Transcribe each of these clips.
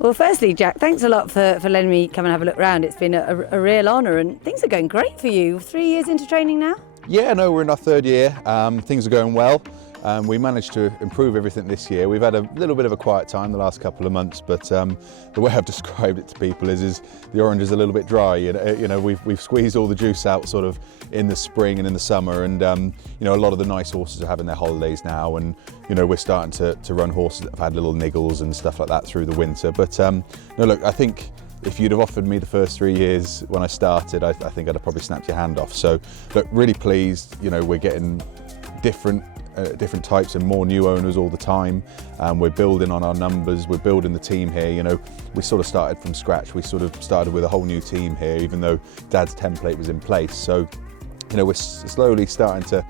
Well, firstly, Jack, thanks a lot for letting me come and have a look around. It's been a real honour, and things are going great for you. 3 years into training now? Yeah, no, we're in our third year. Things are going well. We managed to improve everything this year. We've had a little bit of a quiet time the last couple of months, but the way I've described it to people is the orange is a little bit dry. You know, we've squeezed all the juice out sort of in the spring and in the summer, and you know, a lot of the nice horses are having their holidays now, and you know, we're starting to run horses that have had little niggles and stuff like that through the winter. But no, look, I think if you'd have offered me the first 3 years when I started, I think I'd have probably snapped your hand off. So look, really pleased. You know, we're getting different types and more new owners all the time. We're building on our numbers, we're building the team here. You know, we sort of started from scratch. We sort of started with a whole new team here, even though Dad's template was in place. So, you know, we're slowly starting to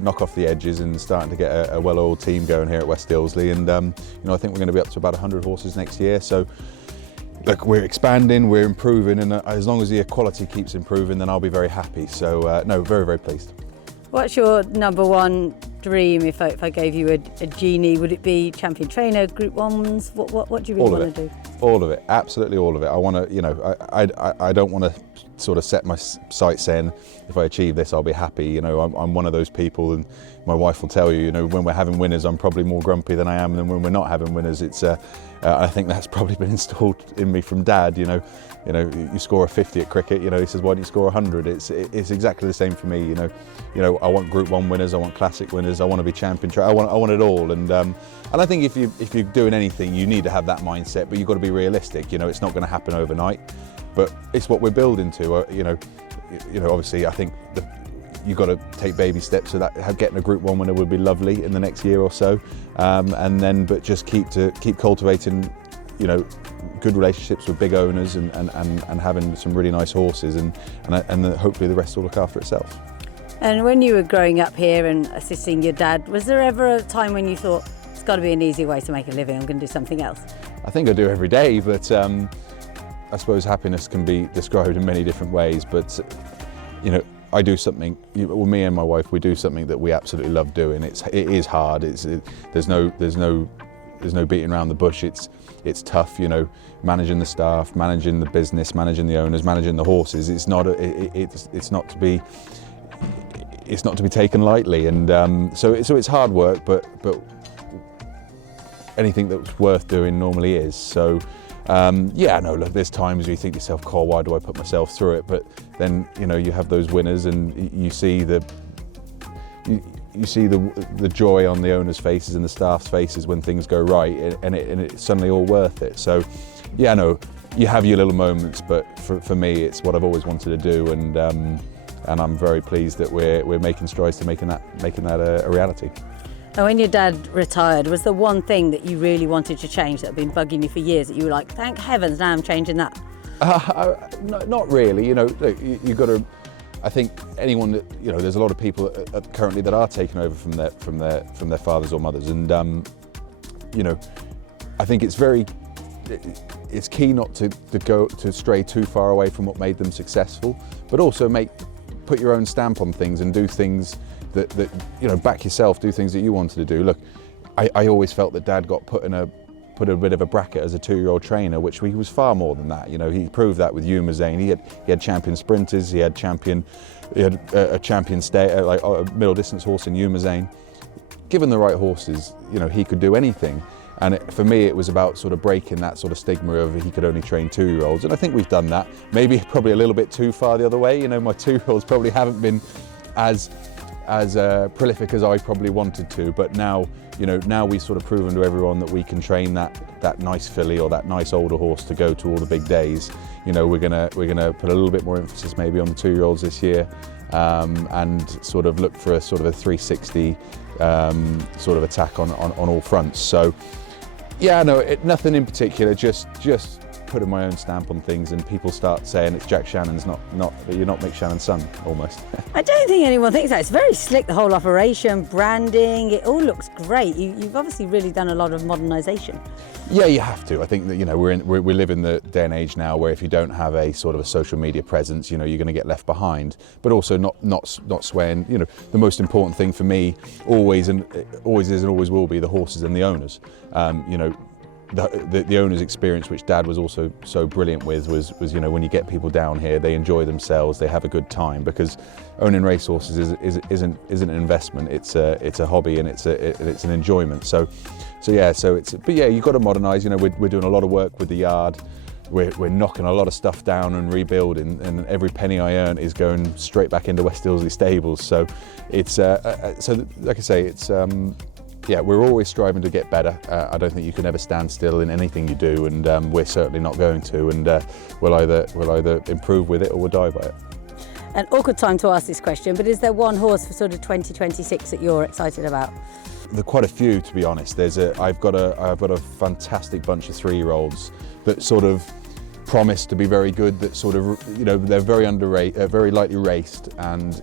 knock off the edges and starting to get a well-oiled team going here at West Ilsley. And you know, I think we're going to be up to about 100 horses next year. So look, we're expanding, we're improving, and as long as the quality keeps improving, then I'll be very happy. So no, very, very pleased. What's your number one dream if I gave you a genie? Would it be champion trainer, Group 1s? What do you really want to do? All of it, absolutely all of it. I want to, you know, I don't want to sort of set my sights saying if I achieve this I'll be happy. You know, I'm one of those people, and my wife will tell you, you know, when we're having winners I'm probably more grumpy than I am than when we're not having winners. It's I think that's probably been installed in me from Dad. You know, you score a 50 at cricket, you know, he says, why don't you score 100? It's exactly the same for me. You know, I want Group 1 winners, I want classic winners, I want to be champion. I want it all, and I think if you're doing anything, you need to have that mindset, but you've got to be realistic. You know, it's not going to happen overnight, but it's what we're building to. You know, obviously, I think you've got to take baby steps. So that getting a Group 1 winner would be lovely in the next year or so, and then but just keep cultivating, you know, good relationships with big owners and having some really nice horses, and hopefully the rest will look after itself. And when you were growing up here and assisting your dad, was there ever a time when you thought, it's got to be an easy way to make a living, I'm going to do something else? I think I do every day, but I suppose happiness can be described in many different ways. But you know, I do something, well, me and my wife, we do something that we absolutely love doing. It is hard. There's no beating around the bush. It's tough, you know, managing the staff, managing the business, managing the owners, managing the horses. It's not to be taken lightly, and so it's hard work, but anything that's worth doing normally is. So yeah, no, look, there's times where you think to yourself, "Cool, why do I put myself through it?" But then, you know, you have those winners, and you see the joy on the owners' faces and the staff's faces when things go right, and it's suddenly all worth it. So yeah, no, you have your little moments, but for me, it's what I've always wanted to do, and I'm very pleased that we're making strides to making that a reality. And when your dad retired, was there one thing that you really wanted to change that had been bugging you for years that you were like, thank heavens, now I'm changing that? Not really. You know, you've got to. I think anyone that, you know, there's a lot of people currently that are taking over from their fathers or mothers, and you know, I think it's key not to stray too far away from what made them successful, but also put your own stamp on things and do things that you know, back yourself, do things that you wanted to do. Look, I always felt that Dad got put a bit of a bracket as a 2-year-old trainer, which he was far more than that. You know, he proved that with Umazane. He had champion sprinters, he had a champion like a middle distance horse in Umazane. Given the right horses, you know, he could do anything. And for me, it was about sort of breaking that sort of stigma of he could only train 2-year-olds. And I think we've done that. Maybe probably a little bit too far the other way. You know, my 2-year-olds probably haven't been as prolific as I probably wanted to. But now, you know, now we've sort of proven to everyone that we can train that nice filly or that nice older horse to go to all the big days. You know, we're gonna put a little bit more emphasis maybe on the 2-year-olds this year, and sort of look for a sort of a 360 sort of attack on all fronts. So yeah, no, nothing in particular, just putting my own stamp on things, and people start saying it's Jack Shannon's, not you're not Mick Shannon's son, almost. I don't think anyone thinks that. It's very slick, the whole operation, branding, it all looks great. You've obviously really done a lot of modernisation. Yeah, you have to. I think that, you know, we live in the day and age now where if you don't have a sort of a social media presence, you know, you're going to get left behind. But also not swaying. You know, the most important thing for me always is and always will be the horses and the owners. You know, the owner's experience, which Dad was also so brilliant with, was when you get people down here, they enjoy themselves, they have a good time, because owning racehorses isn't an investment. It's a hobby, and it's an enjoyment. So you've got to modernise. We're doing a lot of work with the yard. We're knocking a lot of stuff down and rebuilding, and every penny I earn is going straight back into West Ilsley stables. So it's like I say, it's we're always striving to get better. I don't think you can ever stand still in anything you do, and we're certainly not going to. And we'll either improve with it or we'll die by it. An awkward time to ask this question, but is there one horse for sort of 2026 that you're excited about? There are quite a few, to be honest. I've got a fantastic bunch of 3-year-olds that sort of promise to be very good. That sort of, they're very underrated, very lightly raced, and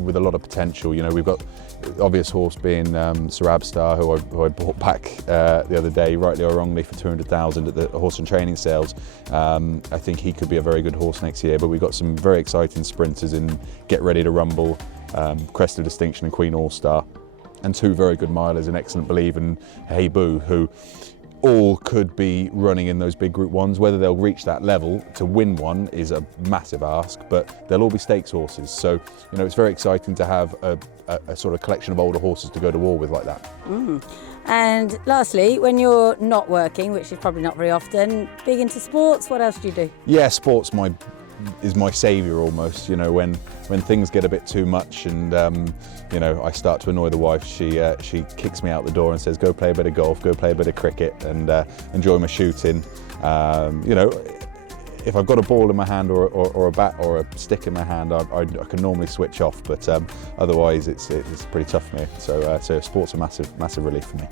with a lot of potential. We've got the obvious horse being Sarab Star, who I bought back the other day, rightly or wrongly, for 200,000 at the horse and training sales. I think he could be a very good horse next year. But we've got some very exciting sprinters in Get Ready to Rumble, Crest of Distinction, and Queen All Star. And 2 very good milers in Excellent Believe and Hey Boo, who all could be running in those big Group 1s. Whether they'll reach that level to win one is a massive ask, but they'll all be stakes horses. So, it's very exciting to have a sort of collection of older horses to go to war with like that. And lastly, when you're not working, which is probably not very often, big into sports, what else do you do? Yeah, sports is my saviour almost. When things get a bit too much and I start to annoy the wife, she kicks me out the door and says, go play a bit of golf, go play a bit of cricket, and enjoy my shooting. If I've got a ball in my hand or a bat or a stick in my hand, I can normally switch off, but otherwise it's pretty tough for me. So sports are massive relief for me.